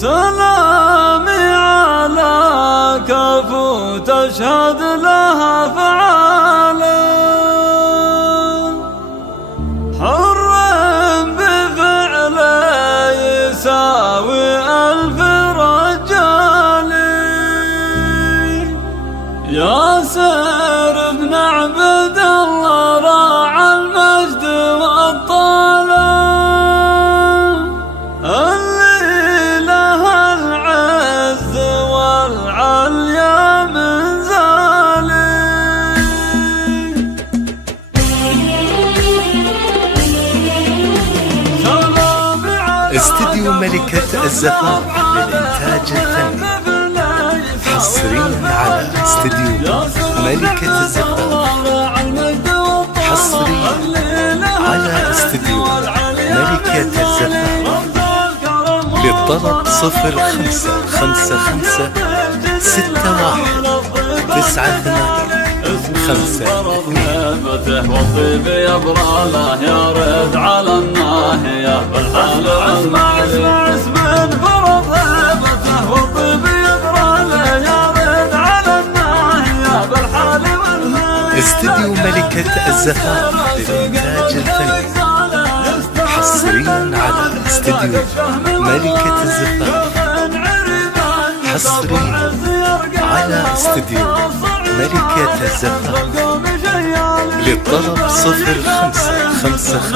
سلامي على كفو تشهد لها فعاله، حر بفعله يساوي ألف رجال. ياسر بن عبد الله راعى المجد والطاله، اللي لها العز والعليا من زالي. استديو ملكة الزفاف للإنتاج الفني، حصريا على استديو ملكة الزفاف، حصريا على استديو ملكة الزفاف. للطلب 0555 61 98 52. والطيب يبراله يرد على الناهية بالحال. اسمع اسم فرض هيبته والطيب يبراله يرد على الناهية بالحال والهيئة. استديو ملكة الزفاف للإنتاج الفني، حصريا على استديو ملكة الزفاف، حصريا على استديو ملكة الزفاف. للطلب 0555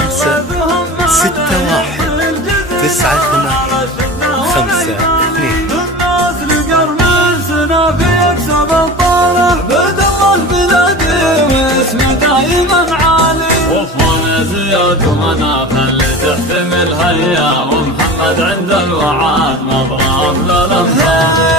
61 98 52. الناس لقرن سنة بيكسب الطالع، بدل البلادي واسمه دايما عالي. وفوان زياد ومناف اللي تحتمل هيا، ومحمد عند الوعاد مضاف للأمثال.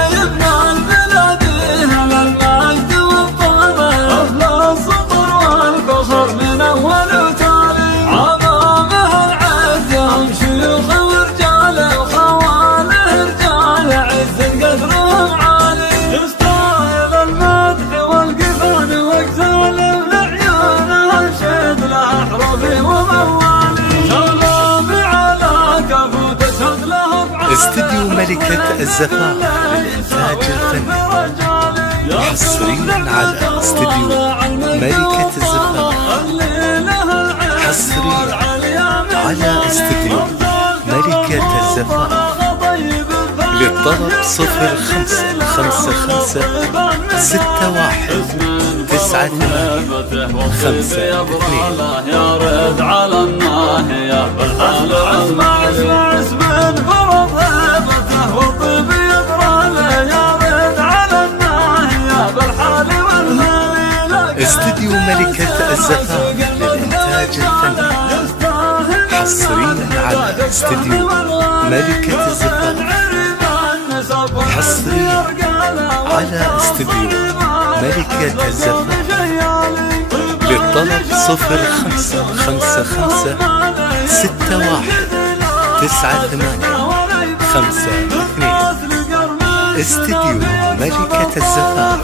من أول وتالي عظامه العز هم شيوخ ورجاله، وخواله رجال عز قدرهم عالي. يستاهل المدح والقفان واجزاله، لعيونه انشد له احرفي وموالي. سلامي على كفو تشهد له فعاله. استديو ملكة الزفاف للإنتاج الفني، حصريا على استديو ملكة الزفاف، حصريا على استديو ملكة الزفاف. للطلب 0555 61 98 52. يرد على الناهية بالحال. اسمع اسم فرض هيبته والطيب يبراله يرد على الناهية بالحال والهيئة. استديو ملكة الزفاف للإنتاج الفني، حصريا على استديو ملكة الزفاف، حصريا على استديو ملكة الزفاف. للطلب 0555 61 98 52. استديو ملكة الزفاف،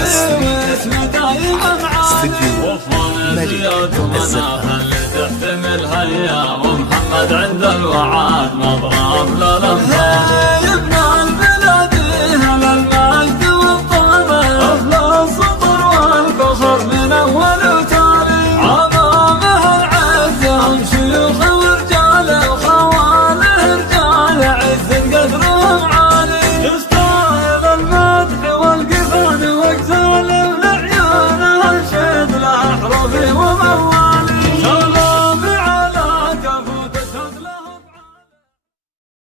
حصريا على استديو ملكة الزفاف. تحتمل هيا، ومحمد عند الوعاد مضاف للأمثال.